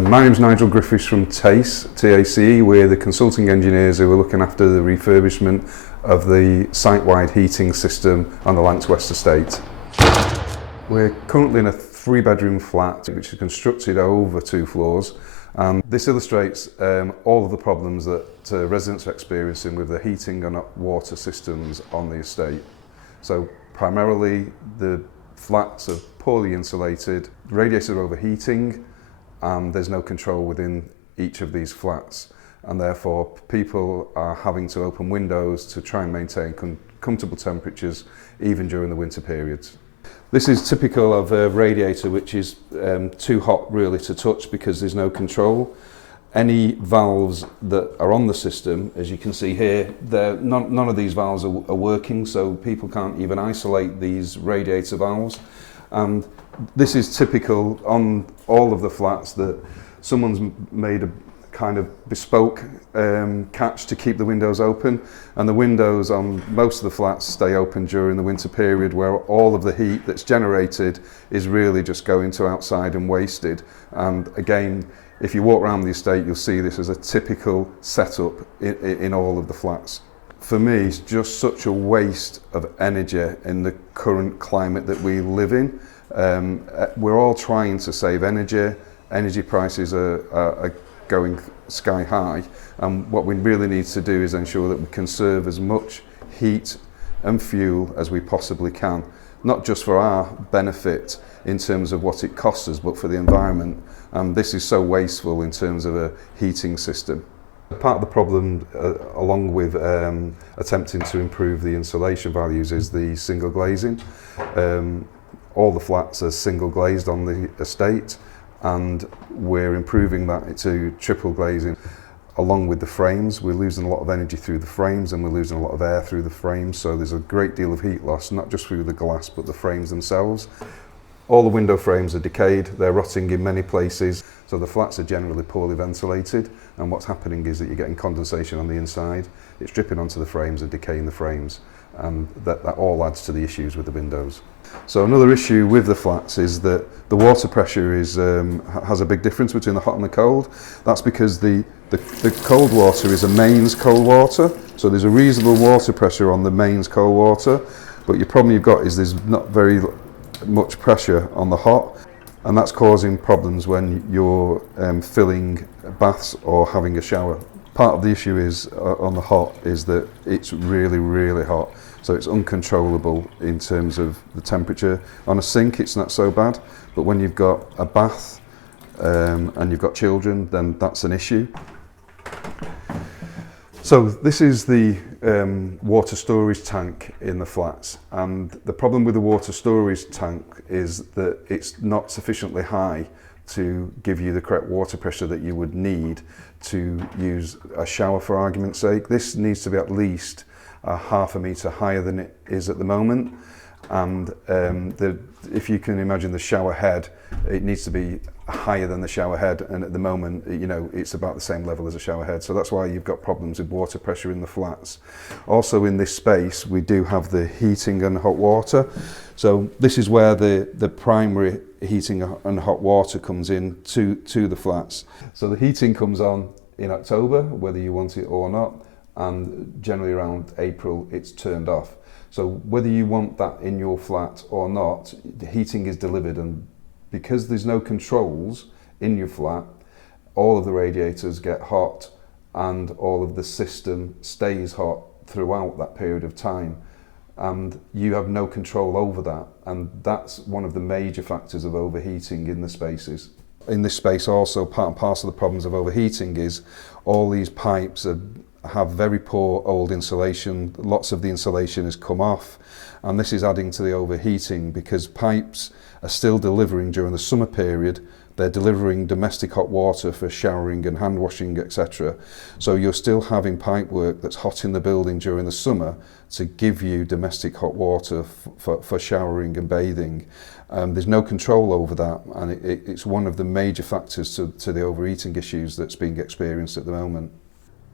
My name's Nigel Griffiths from TACE, TACE. We're the consulting engineers who are looking after the refurbishment of the site-wide heating system on the Lancaster West Estate. We're currently in a 3-bedroom flat which is constructed over 2 floors. This illustrates all of the problems that residents are experiencing with the heating and water systems on the estate. So primarily the flats are poorly insulated, radiators are overheating, and there's no control within each of these flats, and therefore people are having to open windows to try and maintain comfortable temperatures even during the winter periods. This is typical of a radiator which is too hot really to touch because there's no control. Any valves that are on the system, as you can see here, none of these valves are working, so people can't even isolate these radiator valves. And this is typical on all of the flats, that someone's made a kind of bespoke catch to keep the windows open, and the windows on most of the flats stay open during the winter period, where all of the heat that's generated is really just going to outside and wasted. And again, if you walk around the estate, you'll see this as a typical setup in all of the flats. For me, it's just such a waste of energy in the current climate that we live in. We're all trying to save energy. Energy prices are going sky high, and what we really need to do is ensure that we conserve as much heat and fuel as we possibly can, not just for our benefit in terms of what it costs us, but for the environment. This is so wasteful in terms of a heating system. Part of the problem, along with attempting to improve the insulation values, is the single glazing. All the flats are single glazed on the estate, and we're improving that to triple glazing. Along with the frames, we're losing a lot of energy through the frames, and we're losing a lot of air through the frames, so there's a great deal of heat loss, not just through the glass but the frames themselves. All the window frames are decayed, they're rotting in many places, so the flats are generally poorly ventilated, and what's happening is that you're getting condensation on the inside, it's dripping onto the frames and decaying the frames, and that all adds to the issues with the windows. So another issue with the flats is that the water pressure has a big difference between the hot and the cold. That's because the cold water is a mains cold water, so there's a reasonable water pressure on the mains cold water, but your problem you've got is there's not very much pressure on the hot, and that's causing problems when you're filling baths or having a shower. Part of the issue is on the hot is that it's really, really hot, so it's uncontrollable in terms of the temperature. On a sink it's not so bad, but when you've got a bath and you've got children, then that's an issue. So this is the water storage tank in the flats, and the problem with the water storage tank is that it's not sufficiently high to give you the correct water pressure that you would need to use a shower, for argument's sake. This needs to be at least ½ a metre higher than it is at the moment, and if you can imagine the shower head, it needs to be higher than the shower head, and at the moment, you know, it's about the same level as a shower head, so that's why you've got problems with water pressure in the flats. Also in this space we do have the heating and hot water, so this is where the primary heating and hot water comes in to the flats. So the heating comes on in October, whether you want it or not, and generally around April it's turned off. So whether you want that in your flat or not, the heating is delivered, and because there's no controls in your flat, all of the radiators get hot and all of the system stays hot throughout that period of time, and you have no control over that, and that's one of the major factors of overheating in the spaces. In this space also, part and parcel of the problems of overheating is all these pipes have very poor old insulation. Lots of the insulation has come off, and this is adding to the overheating because pipes are still delivering during the summer period. They're delivering domestic hot water for showering and hand washing, etc. So you're still having pipe work that's hot in the building during the summer to give you domestic hot water for showering and bathing. There's no control over that, and it's one of the major factors to the overheating issues that's being experienced at the moment.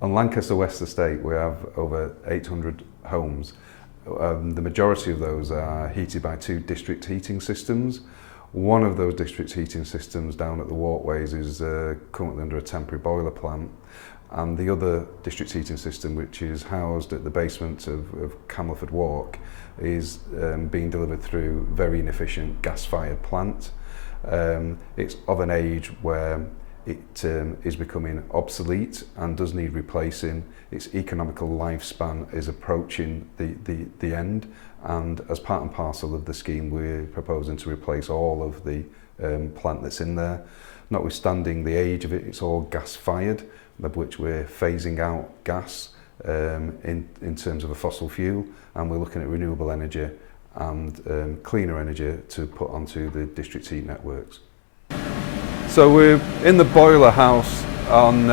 On Lancaster West Estate we have over 800 homes. The majority of those are heated by 2 district heating systems. One of those district heating systems down at the walkways is currently under a temporary boiler plant, and the other district heating system, which is housed at the basement of Camelford Walk, is being delivered through very inefficient gas-fired plant. It's of an age where it is becoming obsolete and does need replacing. Its economical lifespan is approaching the end, and as part and parcel of the scheme we're proposing to replace all of the plant that's in there. Notwithstanding the age of it, it's all gas-fired, of which we're phasing out gas in terms of a fossil fuel, and we're looking at renewable energy and cleaner energy to put onto the district heat networks. So we're in the boiler house on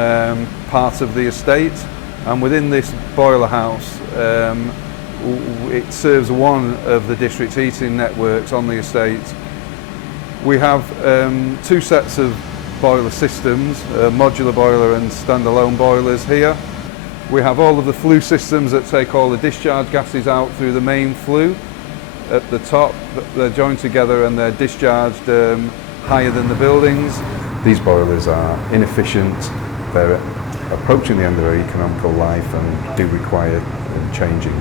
part of the estate, and within this boiler house it serves one of the district heating networks on the estate. We have two sets of boiler systems, a modular boiler and standalone boilers here. We have all of the flue systems that take all the discharge gases out through the main flue. At the top, they're joined together and they're discharged higher than the buildings. These boilers are inefficient, they're approaching the end of their economical life and do require changing.